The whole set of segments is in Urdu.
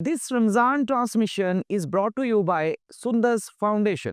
This Ramzan transmission is brought to you by Sundas Foundation.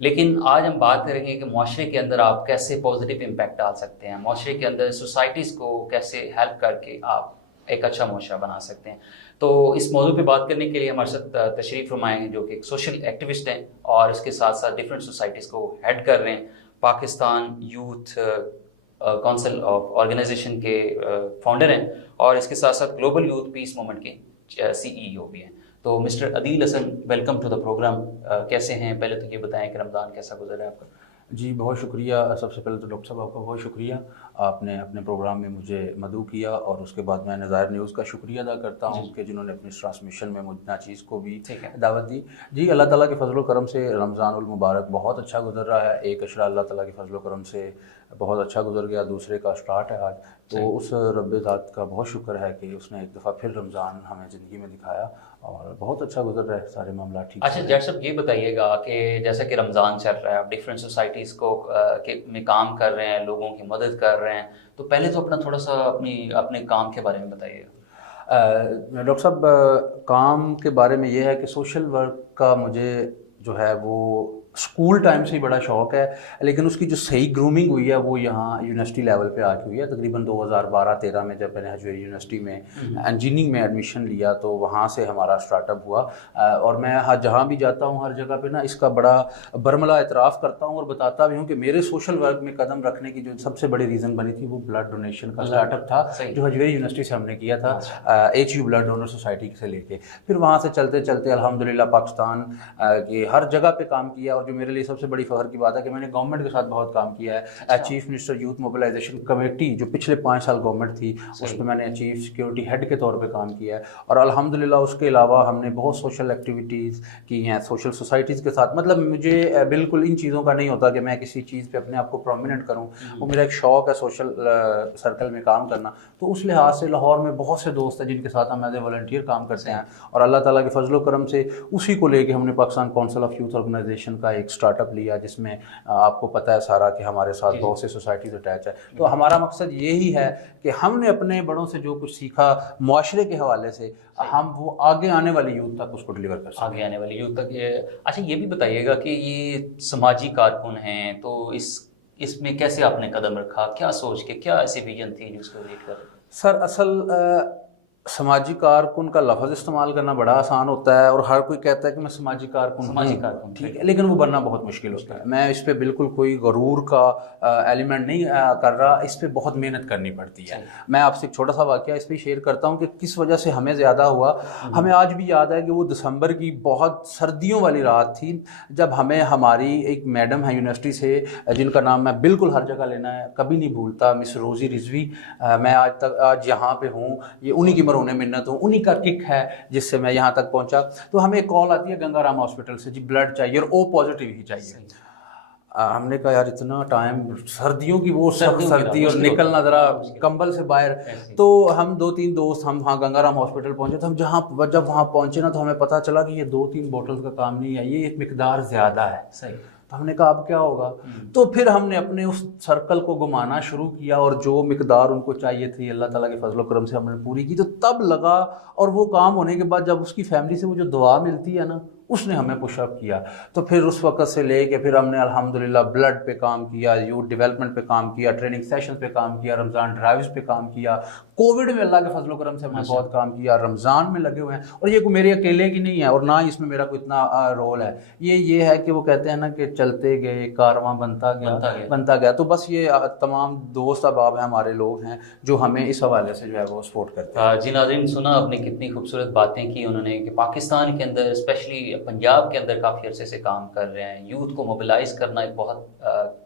لیکن آج ہم بات کریں گے کہ معاشرے کے اندر آپ کیسے پازیٹیو امپیکٹ ڈال سکتے ہیں، معاشرے کے اندر سوسائٹیز کو کیسے ہیلپ کر کے آپ ایک اچھا معاشرہ بنا سکتے ہیں۔ تو اس موضوع پہ بات کرنے کے لیے ہمارے ساتھ تشریف فرمائے ہیں جو کہ ایک سوشل ایکٹیوسٹ ہیں اور اس کے ساتھ ساتھ ڈفرینٹ سوسائٹیز کو ہیڈ کر رہے ہیں، Pakistan youth council of organisation کے فاؤنڈر ہیں اور اس کے ساتھ ساتھ گلوبل یوتھ پیس موومنٹ کے CEO بھی ہیں۔ تو mister Adeel Hasan, welcome to the programme, کیسے ہیں؟ پہلے تو یہ بتائیں کہ رمضان کیسا گزرا ہے آپ کا؟ جی بہت شکریہ، سب سے پہلے تو ڈاکٹر صاحب آپ کا بہت شکریہ، آپ نے اپنے پروگرام میں مجھے مدعو کیا، اور اس کے بعد میں نظائر نیوز کا شکریہ ادا کرتا ہوں کہ جنہوں نے اپنی اس ٹرانسمیشن میں مجھ ناچیز کو بھی دعوت دی۔ جی اللہ تعالیٰ کے فضل و کرم سے رمضان المبارک بہت اچھا گزر رہا ہے، ایک اشرا اللہ تعالیٰ کے فضل و کرم سے بہت اچھا گزر گیا، دوسرے کا سٹارٹ ہے آج، تو اس رب ذات کا بہت شکر ہے کہ اس نے ایک دفعہ پھر رمضان ہمیں زندگی میں دکھایا اور بہت اچھا گزر رہا ہے، سارے معاملات ٹھیک۔ اچھا ڈاکٹر صاحب یہ بتائیے گا کہ جیسا کہ رمضان چل رہا ہے، آپ ڈفرینٹ سوسائٹیز کو میں کام کر رہے ہیں، لوگوں کی مدد کر رہے ہیں، تو پہلے تو اپنا تھوڑا سا اپنے کام کے بارے میں بتائیے گا۔ ڈاکٹر صاحب کام کے بارے میں یہ ہے کہ سوشل ورک کا مجھے جو ہے وہ اسکول ٹائم سے ہی بڑا شوق ہے، لیکن اس کی جو صحیح گرومنگ ہوئی ہے وہ یہاں یونیورسٹی لیول پہ آ کے ہوئی ہے۔ تقریباً 2012-13 میں جب میں نے حجویری یونیورسٹی میں انجینئرنگ میں ایڈمیشن لیا تو وہاں سے ہمارا اسٹارٹ اپ ہوا، اور میں جہاں بھی جاتا ہوں ہر جگہ پہ نا اس کا بڑا برملا اعتراف کرتا ہوں اور بتاتا بھی ہوں کہ میرے سوشل ورک میں قدم رکھنے کی جو سب سے بڑی ریزن بنی تھی وہ بلڈ ڈونیشن کا اسٹارٹ اپ تھا جو حجویری یونیورسٹی سے ہم نے کیا تھا، HU بلڈ ڈونر سوسائٹی سے لے کے۔ پھر وہاں سے چلتے چلتے الحمدللہ پاکستان کی ہر جگہ پہ کام کیا، اور جو میرے لیے سب سے بڑی فخر کی بات ہے کہ میں نے گورنمنٹ کے ساتھ بہت کام کیا ہے۔ Chief minister youth mobilisation committee جو پچھلے 5 سال گورنمنٹ تھی اس پہ میں نے چیف سیکیورٹی ہیڈ کے طور پہ کام کیا ہے، اور الحمدللہ اس کے علاوہ ہم نے بہت سوشل ایکٹیویٹیز کی ہیں سوشل سوسائٹیز کے ساتھ۔ مطلب مجھے بالکل ان چیزوں کا نہیں ہوتا کہ میں کسی چیز پہ اپنے آپ کو پرومیننٹ کروں، وہ میرا ایک شوق ہے سوشل سرکل میں کام کرنا۔ تو اس لحاظ سے لاہور میں بہت سے دوست ہیں جن کے ساتھ ہم ایز اے والنٹیئر کام کرتے ہیں، اور اللہ تعالیٰ کے فضل و کرم سے اسی کو لے کے ہم نے Pakistan council of youth organisation کا ایک اسٹارٹ اپ لیا، جس میں آپ کو پتہ ہے سارا کہ ہمارے ساتھ بہت سے سوسائٹیز اٹیچ ہے۔ تو ہمارا مقصد یہی ہے کہ ہم نے اپنے بڑوں سے جو کچھ سیکھا معاشرے کے حوالے سے ہم وہ آگے آنے والی یوتھ تک اس کو ڈلیور کر سکیں، آگے آنے والی یوتھ تک۔ اچھا یہ بھی بتائیے گا کہ یہ سماجی کارکن ہیں تو اس میں کیسے آپ نے قدم رکھا، کیا سوچ کے، کیا ایسی ویژن تھی جو اس کو ریٹ کر؟ سر اصل سماجی کارکن کا لفظ استعمال کرنا بڑا آسان ہوتا ہے، اور ہر کوئی کہتا ہے کہ میں سماجی کارکن ہوں، ٹھیک ہے، لیکن وہ بننا بہت مشکل ہوتا ہے۔ میں اس پہ بالکل کوئی غرور کا ایلیمنٹ نہیں کر رہا، اس پہ بہت محنت کرنی پڑتی ہے۔ میں آپ سے ایک چھوٹا سا واقعہ اس پہ شیئر کرتا ہوں کہ کس وجہ سے ہمیں زیادہ ہوا۔ ہمیں آج بھی یاد ہے کہ وہ دسمبر کی بہت سردیوں والی رات تھی جب ہمیں ہماری ایک میڈم ہے یونیورسٹی سے جن کا نام میں بالکل ہر جگہ لینا ہے، کبھی نہیں بھولتا، مس روزی رضوی، میں آج یہاں پہ ہوں، یہ انہی کی مرہون منت ہوں، انہی کا کک ہے جس سے میں یہاں تک پہنچا۔ تو ہمیں ایک کال آتی ہے گنگا رام ہاسپٹل سے، جی بلڈ چاہیے اور O پازیٹیو ہی چاہیے۔ ہم نے کہا یار اتنا ٹائم، سردیوں کی وہ سخت سردی اور نکلنا ذرا کمبل سے باہر، تو ہم 2-3 دوست ہم وہاں گنگا رام ہاسپٹل پہنچے، تو ہم جب وہاں پہنچے نا تو ہمیں پتہ چلا کہ یہ 2-3 بوٹل کا کام نہیں ہے، یہ ایک مقدار زیادہ ہے۔ صحیح۔ تو ہم نے کہا اب کیا ہوگا، تو پھر ہم نے اپنے اس سرکل کو گھمانا شروع کیا، اور جو مقدار ان کو چاہیے تھی اللہ تعالیٰ کے فضل و کرم سے ہم نے پوری کی۔ تو تب لگا، اور وہ کام ہونے کے بعد جب اس کی فیملی سے وہ جو دعا ملتی ہے نا، اس نے ہمیں پش اپ کیا۔ تو پھر اس وقت سے لے کے پھر ہم نے الحمدللہ بلڈ پہ کام کیا، یوتھ ڈیولپمنٹ پہ کام کیا، ٹریننگ سیشن پہ کام کیا، رمضان ڈرائیوز پہ کام کیا، کووڈ میں اللہ کے فضل و کرم سے ہم نے بہت کام کیا، رمضان میں لگے ہوئے ہیں۔ اور یہ کوئی میرے اکیلے کی نہیں ہے، اور نہ اس میں میرا کوئی اتنا رول ہے، یہ ہے کہ وہ کہتے ہیں نا کہ چلتے گئے کارواں بنتا گیا۔ تو بس یہ تمام دوست احباب ہیں، ہمارے لوگ ہیں جو ہمیں اس حوالے سے جو ہے وہ سپورٹ کرتے ہیں۔ جی ناظرین، سنا آپ نے کتنی خوبصورت باتیں کی انہوں نے کہ پاکستان کے اندر اسپیشلی پنجاب کے اندر کافی عرصے سے کام کر رہے ہیں۔ یوتھ کو موبلائز کرنا ایک بہت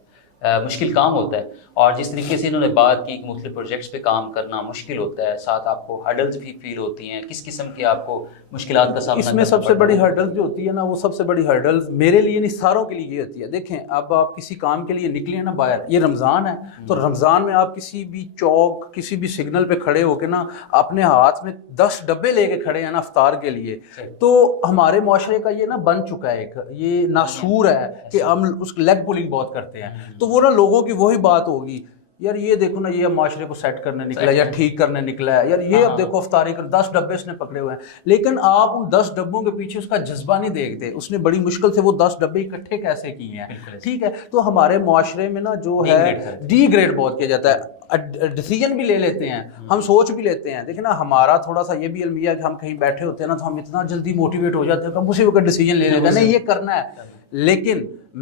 مشکل کام ہوتا ہے، اور جس طریقے سے انہوں نے بات کی کہ مختلف پروجیکٹس پہ کام کرنا مشکل ہوتا ہے، ساتھ آپ کو ہرڈلز بھی فیل ہوتی ہیں، کس قسم کی آپ کو مشکلات کا سامنا؟ اس میں سب سے بڑی ہرڈل جو ہوتی ہے نا، وہ سب سے بڑی ہرڈل میرے لیے نہیں ساروں کے لیے یہ ہوتی ہے۔ دیکھیں اب آپ کسی کام کے لیے نکلے نا باہر، یہ رمضان ہے، تو رمضان میں آپ کسی بھی چوک کسی بھی سگنل پہ کھڑے ہو کے نا اپنے ہاتھ میں 10 ڈبے لے کے کھڑے ہیں نا افطار کے لیے، تو ہمارے معاشرے کا یہ نا بن چکا ہے ایک یہ ناسور ہے کہ ہم اس لیگ پولنگ بہت کرتے ہیں، تو وہ نا لوگوں کی وہی بات ہوگی یار یہ دیکھو نا یہ اب معاشرے کو سیٹ کرنے نکلا ہے یا ٹھیک کرنے نکلا ہے، یار یہ اب دیکھو افطاری کر 10 ڈبے اس نے پکڑے ہوئے ہیں، لیکن آپ ان 10 ڈبوں کے پیچھے اس کا جذبہ نہیں دیکھتے، اس نے بڑی مشکل سے وہ 10 ڈبے اکٹھے کیسے کیے ہیں، ٹھیک ہے. تو ہمارے معاشرے میں نا جو ہے ڈی گریڈ بہت کیا جاتا ہے، ڈیسیجن بھی لے لیتے ہیں ہم، سوچ بھی لیتے ہیں. دیکھیں نا ہمارا تھوڑا سا یہ بھی المیہ ہے کہ ہم کہیں بیٹھے ہوتے ہیں نا تو ہم اتنا جلدی موٹیویٹ ہو جاتے ہیں کہ ہم اسی وقت ڈیسیجن لے لیتے ہیں نہیں یہ کرنا ہے. لیکن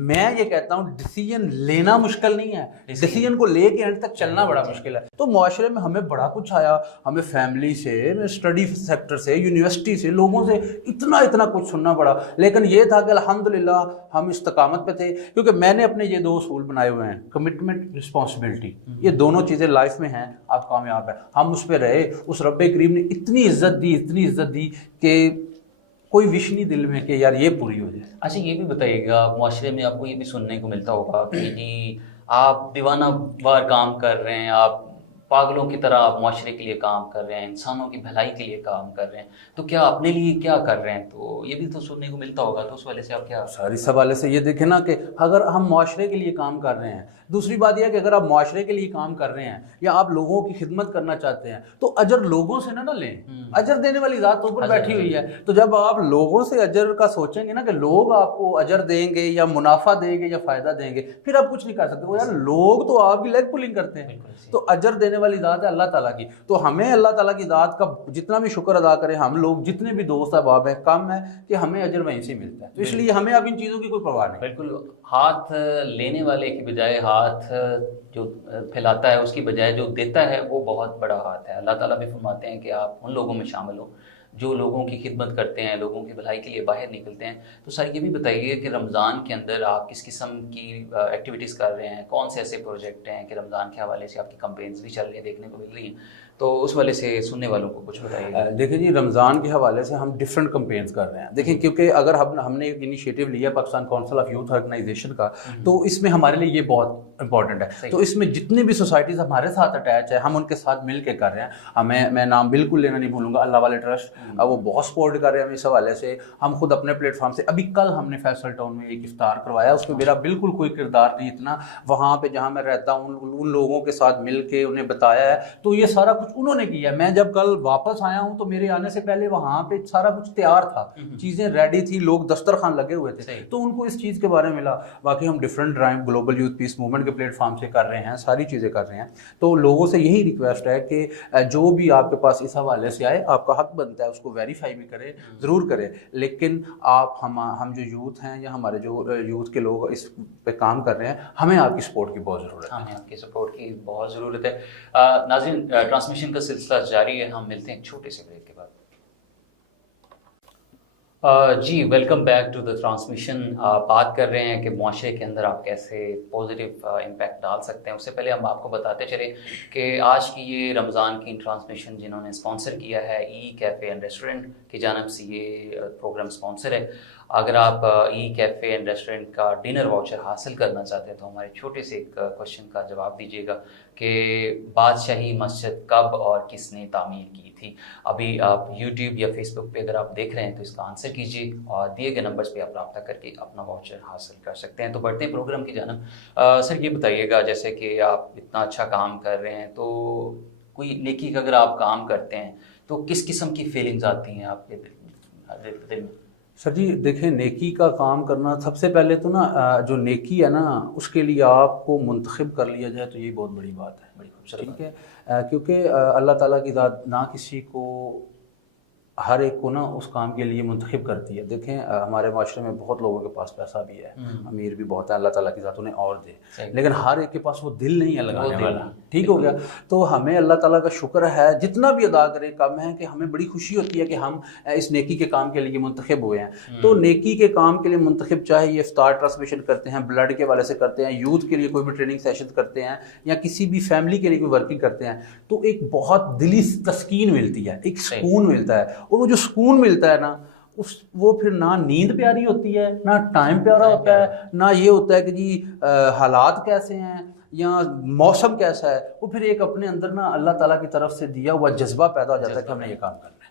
میں یہ کہتا ہوں ڈیسیجن لینا مشکل نہیں ہے، ڈیسیجن کو لے کے اینڈ تک چلنا بڑا مشکل ہے. تو معاشرے میں ہمیں بڑا کچھ آیا، ہمیں فیملی سے، اسٹڈی سیکٹر سے، یونیورسٹی سے، لوگوں سے اتنا کچھ سننا پڑا. لیکن یہ تھا کہ الحمدللہ ہم استقامت پہ تھے، کیونکہ میں نے اپنے یہ 2 اصول بنائے ہوئے ہیں، کمٹمنٹ، رسپانسبلٹی. یہ دونوں چیزیں لائف میں ہیں، آپ کامیاب ہیں. ہم اس پہ رہے، اس رب کریم نے اتنی عزت دی کہ کوئی وش نہیں دل میں کہ یار یہ پوری ہو جائے. اچھا یہ بھی بتائیے گا، معاشرے میں آپ کو یہ بھی سننے کو ملتا ہوگا کہ جی آپ دیوانہ وار کام کر رہے ہیں، آپ پاگلوں کی طرح آپ معاشرے کے لیے کام کر رہے ہیں، انسانوں کی بھلائی کے لیے کام کر رہے ہیں، تو کیا اپنے لیے کیا کر رہے ہیں؟ تو یہ بھی تو سننے کو ملتا ہوگا، تو اس والے سے آپ کیا ساری سوالے سے یہ دیکھیں نا کہ اگر ہم معاشرے کے لیے کام کر رہے ہیں، دوسری بات یہ ہے کہ اگر آپ معاشرے کے لیے کام کر رہے ہیں یا آپ لوگوں کی خدمت کرنا چاہتے ہیں تو اجر لوگوں سے نہ لیں، اجر دینے والی ذات تو اوپر بیٹھی ہوئی ہے. تو جب آپ لوگوں سے اجر کا سوچیں گے نا کہ لوگ آپ کو اجر دیں گے یا منافع دیں گے یا فائدہ دیں گے، پھر آپ کچھ نہیں کر سکتے. وہ یار لوگ تو آپ کی لیگ پولنگ کرتے ہیں، تو اجر دینے والی ذات ہے اللہ تعالیٰ کی. تو ہمیں اللہ تعالیٰ کی ذات کا جتنا بھی شکر ادا کریں، ہم لوگ جتنے بھی دوست احباب ہیں کم ہے کہ ہمیں اجر وہیں سے ملتا ہے. تو اس لیے ہمیں اب ان چیزوں کی کوئی پرواہ نہیں. بالکل ہاتھ لینے والے کی بجائے ہاتھ جو پھیلاتا ہے اس کی بجائے جو دیتا ہے وہ بہت بڑا ہاتھ ہے. اللہ تعالیٰ بھی فرماتے ہیں کہ آپ ان لوگوں میں شامل ہو جو لوگوں کی خدمت کرتے ہیں، لوگوں کی بھلائی کے لیے باہر نکلتے ہیں. تو سر یہ بھی بتائیے کہ رمضان کے اندر آپ کس قسم کی ایکٹیویٹیز کر رہے ہیں، کون سے ایسے پروجیکٹ ہیں کہ رمضان کے حوالے سے آپ کی کمپینز بھی چل رہی ہیں، دیکھنے کو مل رہی ہیں، تو اس والے سے سننے والوں کو کچھ بتائیے. دیکھیں جی رمضان کے حوالے سے ہم ڈفرینٹ کمپینز کر رہے ہیں. دیکھیں کیونکہ اگر ہم نے ایک انیشیٹو لیا Pakistan council of youth organisation کا، تو اس میں ہمارے لیے یہ بہت امپورٹنٹ ہے. تو اس میں جتنے بھی سوسائٹیز ہمارے ساتھ اٹیچ ہے ہم ان کے ساتھ مل کے کر رہے ہیں. میں نام بالکل لینا نہیں بھولوں گا، اللہ والے ٹرسٹ وہ بہت سپورٹ کر رہے ہیں ہمیں اس حوالے سے. ہم خود اپنے پلیٹ فارم سے ابھی کل ہم نے فیصل ٹاؤن میں ایک افطار کروایا، اس میں میرا بالکل کوئی کردار نہیں اتنا. وہاں پہ جہاں میں رہتا ہوں ان لوگوں کے ساتھ مل کے انہیں بتایا ہے، تو یہ سارا کچھ انہوں نے کیا. میں جب کل واپس آیا ہوں تو میرے آنے سے پہلے وہاں پہ سارا کچھ تیار تھا، چیزیں ریڈی تھی، لوگ دسترخوان لگے ہوئے تھے، تو ان کو اس چیز کے بارے میں ملا. باقی ہم different drive global youth peace movement کے پلیٹ فارم سے کر رہے ہیں، ساری چیزیں کر رہے ہیں. تو لوگوں سے یہی ریکویسٹ ہے کہ جو بھی آپ کے پاس اس حوالے سے آئے، آپ کا حق بنتا ہے اس کو ویریفائی بھی کرے، ضرور کرے. لیکن آپ ہم جو یوتھ ہیں یا ہمارے جو یوتھ کے لوگ اس پہ کام کر رہے ہیں، ہمیں آپ کی سپورٹ کی بہت ضرورت ہے. ہمیں آپ کی سپورٹ کی بہت ضرورت ہے. ناظرین ٹرانسمیشن کا سلسلہ جاری ہے، ہم ملتے ہیں ایک چھوٹے سے بریک کے بعد. جی welcome back to the transmission. بات کر رہے ہیں کہ معاشرے کے اندر آپ کیسے پازیٹیو امپیکٹ ڈال سکتے ہیں. اس سے پہلے ہم آپ کو بتاتے چلے کہ آج کی یہ رمضان کی ٹرانسمیشن جنہوں نے اسپانسر کیا ہے ای کیفے اینڈ ریسٹورنٹ کی جانب سے یہ پروگرام اسپانسر ہے. اگر آپ ای کیفے اینڈ ریسٹورنٹ کا ڈنر واؤچر حاصل کرنا چاہتے ہیں تو ہمارے چھوٹے سے ایک کوشچن کا جواب دیجیے گا کہ بادشاہی مسجد کب اور کس نے تعمیر کی تھی. ابھی آپ یوٹیوب یا فیس بک پہ اگر آپ دیکھ رہے ہیں تو اس کا آنسر کیجیے اور دیے گئے نمبرز پہ آپ رابطہ کر کے اپنا واؤچر حاصل کر سکتے ہیں. تو بڑھتے ہیں پروگرام کی جانب. سر یہ بتائیے گا جیسے کہ آپ اتنا اچھا کام کر رہے ہیں تو کوئی نیکی کا اگر آپ کام کرتے ہیں تو کس قسم کی فیلنگز آتی ہیں آپ کے دل میں؟ سر جی دیکھیں نیکی کا کام کرنا سب سے پہلے تو نا جو نیکی ہے نا اس کے لیے آپ کو منتخب کر لیا جائے تو یہ بہت بڑی بات ہے. بڑی خوبصورت ٹھیک ہے کیونکہ اللہ تعالیٰ کی ذات نہ کسی کو ہر ایک کو نا اس کام کے لیے منتخب کرتی ہے. دیکھیں ہمارے معاشرے میں بہت لوگوں کے پاس پیسہ بھی ہے، امیر بھی بہت ہے، اللہ تعالیٰ کی ذات انہیں اور دے، لیکن ہر ایک کے پاس وہ دل نہیں ہے لگانے والا. ٹھیک ہو گیا. تو ہمیں اللہ تعالیٰ کا شکر ہے جتنا بھی ادا کریں کم ہے کہ ہمیں بڑی خوشی ہوتی ہے کہ ہم اس نیکی کے کام کے لیے منتخب ہوئے ہیں. تو نیکی کے کام کے لیے منتخب چاہے یہ افطار ٹرانسمیشن کرتے ہیں، بلڈ کے والے سے کرتے ہیں، یوتھ کے لیے کوئی بھی ٹریننگ سیشن کرتے ہیں یا کسی بھی فیملی کے لیے کوئی ورکنگ کرتے ہیں، تو ایک بہت دلی تسکین ملتی ہے، ایک سکون ملتا ہے. اور وہ جو سکون ملتا ہے نا وہ پھر نہ نیند پیاری ہوتی ہے، نہ ٹائم پیارا ہوتا ہے، نہ یہ ہوتا ہے کہ جی حالات کیسے ہیں یا موسم کیسا ہے. وہ پھر ایک اپنے اندر نا اللہ تعالیٰ کی طرف سے دیا ہوا جذبہ پیدا ہو جاتا ہے کہ ہمیں یہ کام کرنا ہے.